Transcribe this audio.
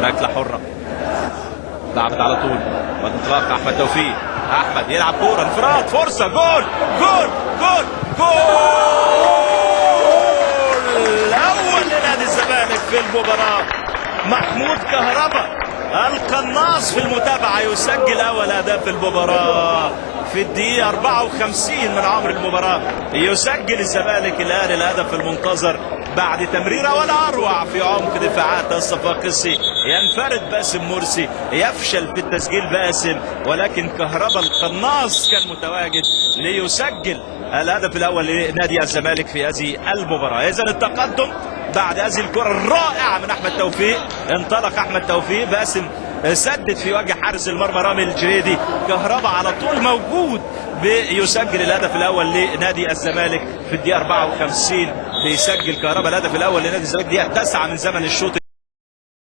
ركله حره لعبت على طول وانطلاق احمد توفيق. احمد يلعب كوره انفراد فرصه جول جول جول جول الاول لنادي الزمالك في المباراه. محمود كهربا القناص في المتابعه يسجل اول اهداف المباراه في الدقيقه 54 من عمر المباراه. يسجل الزمالك الان الهدف المنتظر بعد تمريره ولا اروع في عمق دفاعات الصفاقسي. ينفرد باسم مرسي، يفشل في التسجيل باسم، ولكن كهربا القناص كان متواجد ليسجل الهدف الاول لنادي الزمالك في هذه المباراه. اذا التقدم بعد هذه الكره الرائعه من احمد توفيق. انطلق احمد توفيق، باسم سدد في وجه حارس المرمى رامي الجريدي. كهربا على طول موجود بيسجل الهدف الاول لنادي الزمالك في الدقيقه 54. بيسجل كهربا الهدف الاول لنادي الزمالك دقيقه 9 من زمن الشوط